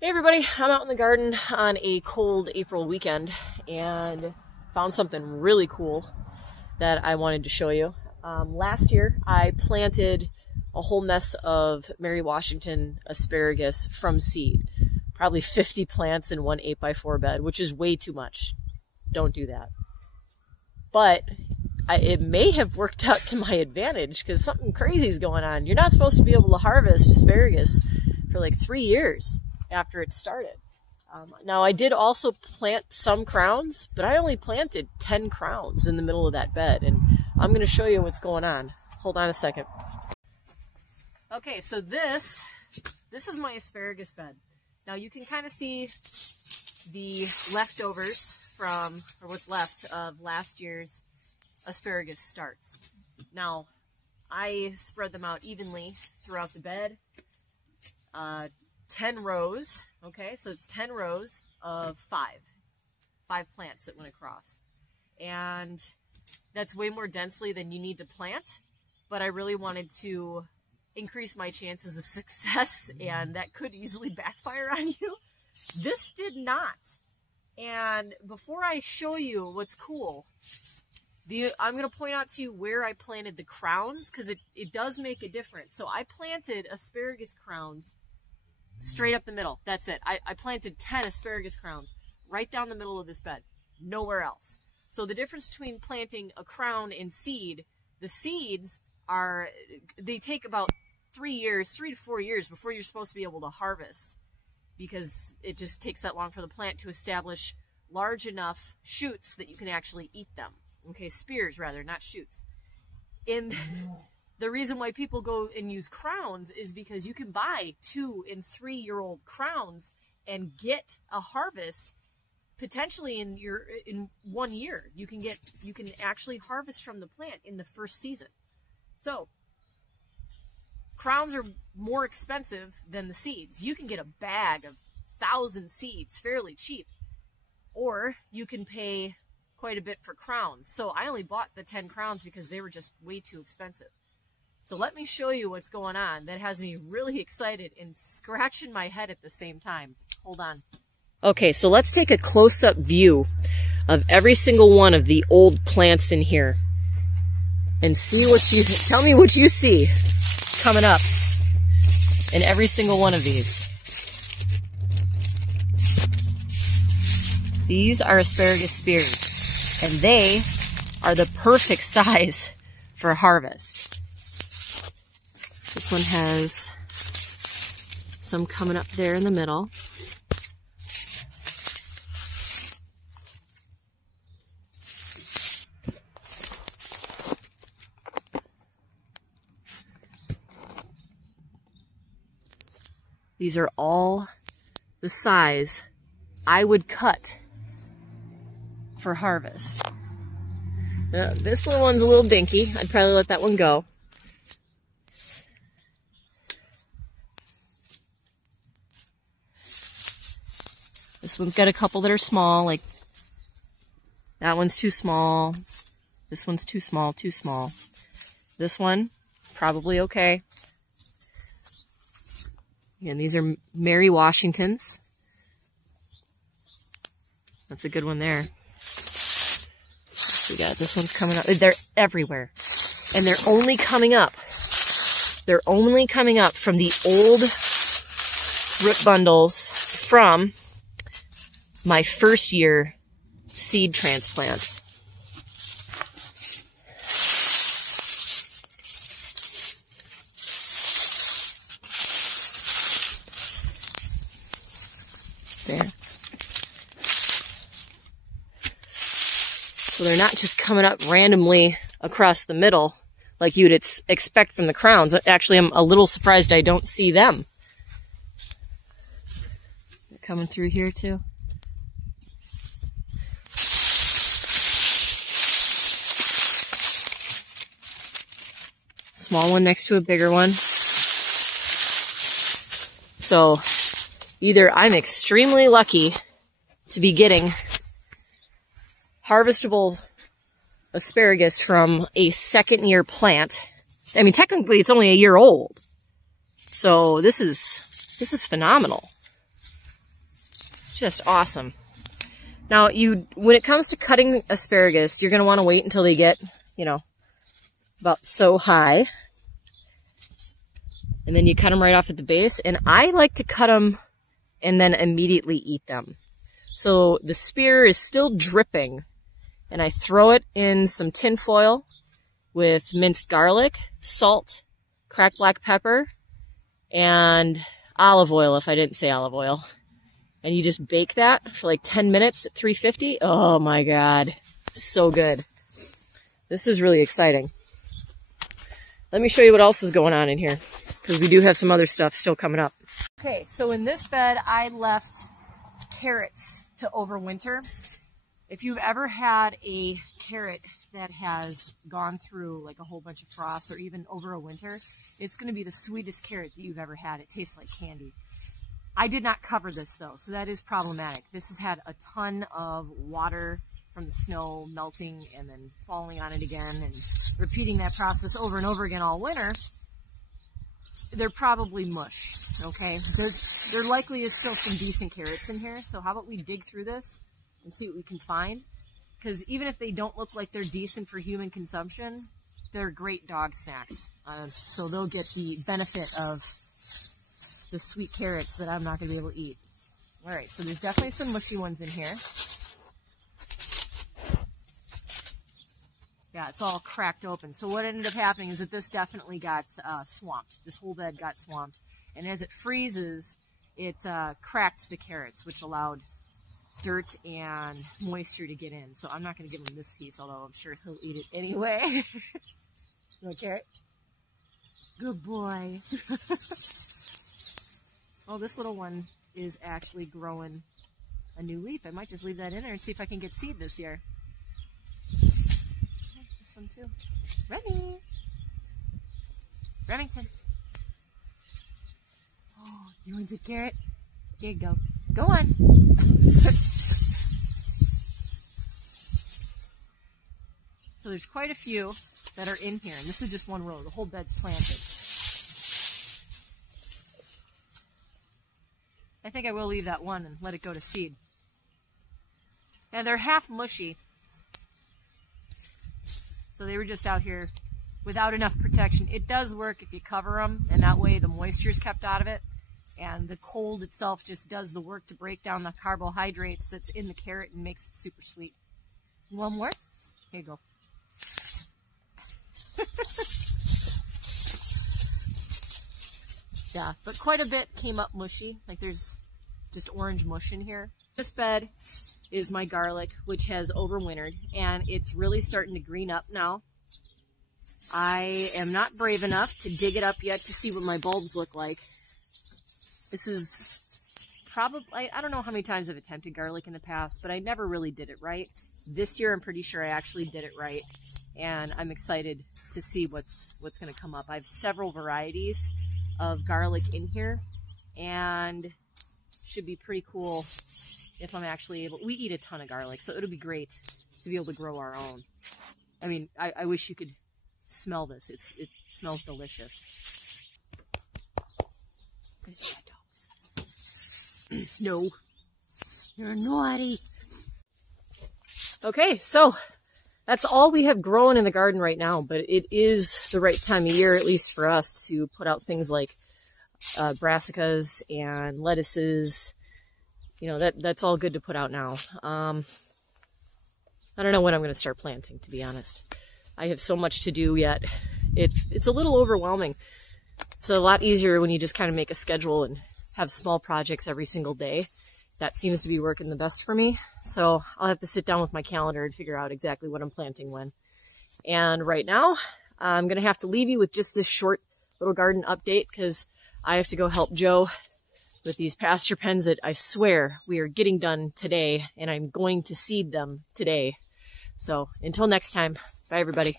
Hey everybody, I'm out in the garden on a cold April weekend and found something really cool that I wanted to show you. Last year I planted a whole mess of Mary Washington asparagus from seed. Probably 50 plants in one 8x4 bed, which is way too much. Don't do that. But it may have worked out to my advantage because something crazy is going on. You're not supposed to be able to harvest asparagus for like 3 years after it started. Now I did also plant some crowns, but I only planted 10 crowns in the middle of that bed, and I'm going to show you what's going on. Hold on a second. Okay, so this is my asparagus bed. Now you can kind of see the leftovers from, or what's left of last year's asparagus starts. Now I spread them out evenly throughout the bed. 10 rows, okay, so it's 10 rows of five plants that went across. And that's way more densely than you need to plant, but I really wanted to increase my chances of success, and that could easily backfire on you. This did not. And before I show you what's cool, I'm going to point out to you where I planted the crowns, because it does make a difference. So I planted asparagus crowns straight up the middle. That's it. I planted 10 asparagus crowns right down the middle of this bed. Nowhere else. So the difference between planting a crown and seed, the seeds they take about 3 to 4 years before you're supposed to be able to harvest, because it just takes that long for the plant to establish large enough shoots that you can actually eat them. Okay, spears rather, not shoots. The reason why people go and use crowns is because you can buy 2 and 3 year old crowns and get a harvest potentially in 1 year. You can actually harvest from the plant in the first season. So crowns are more expensive than the seeds. You can get a bag of 1,000 seeds fairly cheap, or you can pay quite a bit for crowns. So I only bought the 10 crowns because they were just way too expensive. So let me show you what's going on. That has me really excited and scratching my head at the same time. Hold on. Okay, so let's take a close-up view of every single one of the old plants in here and tell me what you see coming up in every single one of these. These are asparagus spears, and they are the perfect size for harvest. This one has some coming up there in the middle. These are all the size I would cut for harvest. Now, this little one's a little dinky. I'd probably let that one go. This one's got a couple that are small, like that one's too small. This one's too small, too small. This one, probably okay. Again, these are Mary Washingtons. That's a good one there. So we got this one's coming up. They're everywhere. And they're only coming up. They're only coming up from the old root bundles from my first year seed transplants. There. So they're not just coming up randomly across the middle like you'd expect from the crowns. Actually, I'm a little surprised I don't see them. They're coming through here too. Small one next to a bigger one. So either I'm extremely lucky to be getting harvestable asparagus from a second-year plant. I mean, technically it's only a year old. So this is phenomenal. just awesome. Now, when it comes to cutting asparagus, you're going to want to wait until they get, you know, about so high. And then you cut them right off at the base. And I like to cut them and then immediately eat them. So the spear is still dripping. And I throw it in some tin foil with minced garlic, salt, cracked black pepper, and olive oil, if I didn't say olive oil. And you just bake that for like 10 minutes at 350. Oh my God, so good. This is really exciting. Let me show you what else is going on in here, because we do have some other stuff still coming up. Okay, so in this bed, I left carrots to overwinter. If you've ever had a carrot that has gone through like a whole bunch of frost or even over a winter, it's going to be the sweetest carrot that you've ever had. It tastes like candy. I did not cover this though, so that is problematic. This has had a ton of water from the snow melting and then falling on it again and repeating that process over and over again all winter. They're probably mush, okay? There likely is still some decent carrots in here, so how about we dig through this and see what we can find? Because even if they don't look like they're decent for human consumption, they're great dog snacks. So they'll get the benefit of the sweet carrots that I'm not going to be able to eat. All right, so there's definitely some mushy ones in here. Yeah, it's all cracked open. So what ended up happening is that this definitely got swamped. This whole bed got swamped. And as it freezes, it cracked the carrots, which allowed dirt and moisture to get in. So I'm not going to give him this piece, although I'm sure he'll eat it anyway. You want a carrot? Good boy. Oh, this little one is actually growing a new leaf. I might just leave that in there and see if I can get seed this year. Okay, this one too. Remy! Remington! Oh, you want a carrot? There you go. Go on! So there's quite a few that are in here, and this is just one row. The whole bed's planted. I think I will leave that one and let it go to seed. And they're half mushy. So they were just out here without enough protection. It does work if you cover them, and that way the moisture is kept out of it. And the cold itself just does the work to break down the carbohydrates that's in the carrot and makes it super sweet. One more? Here you go. Yeah, but quite a bit came up mushy. Like there's just orange mush in here. This bed is my garlic, which has overwintered, and it's really starting to green up now. I am not brave enough to dig it up yet to see what my bulbs look like. This is probably, I don't know how many times I've attempted garlic in the past, but I never really did it right. This year I'm pretty sure I actually did it right, and I'm excited to see what's going to come up. I have several varieties of garlic in here, and should be pretty cool if I'm actually able. We eat a ton of garlic, so it'll be great to be able to grow our own. I mean, I wish you could smell this. It smells delicious. These bad dogs. No, you're naughty. Okay, so that's all we have grown in the garden right now, but it is the right time of year, at least for us, to put out things like brassicas and lettuces. You know, that's all good to put out now. I don't know when I'm going to start planting, to be honest. I have so much to do yet. It's a little overwhelming. It's a lot easier when you just kind of make a schedule and have small projects every single day. That seems to be working the best for me. So I'll have to sit down with my calendar and figure out exactly what I'm planting when. And right now, I'm going to have to leave you with just this short little garden update because I have to go help Joe with these pasture pens that I swear we are getting done today, and I'm going to seed them today. So until next time, bye everybody.